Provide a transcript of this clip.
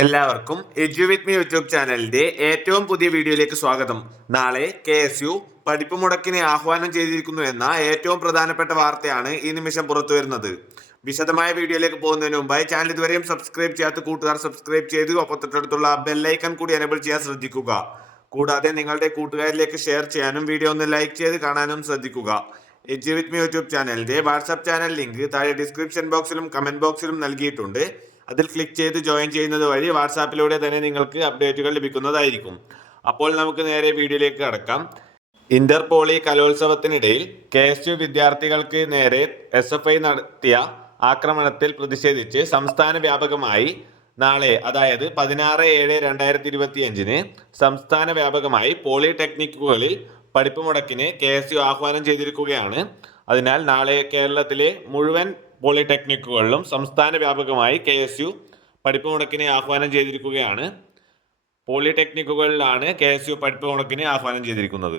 എല്ലാവർക്കും എജു വിത്ത് me YouTube ചാനലിന്റെ ഏറ്റവും പുതിയ വീഡിയോയിലേക്ക് സ്വാഗതം. നാളെ കെ എസ് യു പഠിപ്പ് മുടക്കിനെ ആഹ്വാനം ചെയ്തിരിക്കുന്നു എന്ന ഏറ്റവും പ്രധാനപ്പെട്ട വാർത്തയാണ് ഈ നിമിഷം പുറത്തു വരുന്നത് വിശദമായ വീഡിയോയിലേക്ക് പോകുന്നതിന് മുമ്പായി ചാനൽ ഇതുവരെയും സബ്സ്ക്രൈബ് ചെയ്യാത്ത കൂട്ടുകാർ സബ്സ്ക്രൈബ് ചെയ്ത് ഒപ്പം തൊട്ടടുത്തുള്ള ബെല്ലൈക്കൺ കൂടി എനേബിൾ ചെയ്യാൻ ശ്രദ്ധിക്കുക. കൂടാതെ നിങ്ങളുടെ കൂട്ടുകാരിലേക്ക് ഷെയർ ചെയ്യാനും വീഡിയോ ഒന്ന് ലൈക്ക് ചെയ്ത് കാണാനും ശ്രദ്ധിക്കുക. എജ് വിത്ത് മി യൂട്യൂബ് ചാനലിന്റെ വാട്സ്ആപ്പ് ചാനൽ ലിങ്ക് താഴെ ഡിസ്ക്രിപ്ഷൻ ബോക്സിലും കമന്റ് ബോക്സിലും നൽകിയിട്ടുണ്ട്. അതിൽ ക്ലിക്ക് ചെയ്ത് ജോയിൻ ചെയ്യുന്നത് വഴി വാട്സാപ്പിലൂടെ തന്നെ നിങ്ങൾക്ക് അപ്ഡേറ്റുകൾ ലഭിക്കുന്നതായിരിക്കും. അപ്പോൾ നമുക്ക് നേരെ വീഡിയോയിലേക്ക് കടക്കാം. ഇന്റർപോളി കലോത്സവത്തിനിടയിൽ കെ എസ് യു വിദ്യാർത്ഥികൾക്ക് നേരെ എസ് എഫ് ഐ നടത്തിയ ആക്രമണത്തിൽ പ്രതിഷേധിച്ച് സംസ്ഥാന വ്യാപകമായി നാളെ അതായത് പതിനാറ് ഏഴ് രണ്ടായിരത്തി ഇരുപത്തി അഞ്ചിന് സംസ്ഥാന വ്യാപകമായി പോളിടെക്നിക്കുകളിൽ പഠിപ്പ് മുടക്കിന് കെ എസ് യു ആഹ്വാനം ചെയ്തിരിക്കുകയാണ് അതിനാൽ നാളെ കേരളത്തിലെ മുഴുവൻ പോളിടെക്നിക്കുകളിലും സംസ്ഥാന വ്യാപകമായി കെ എസ് യു പഠിപ്പ് മുടക്കിനെ ആഹ്വാനം ചെയ്തിരിക്കുകയാണ്. പോളിടെക്നിക്കുകളിലാണ് കെ എസ് യു പഠിപ്പ് മുടക്കിനെ ആഹ്വാനം ചെയ്തിരിക്കുന്നത്.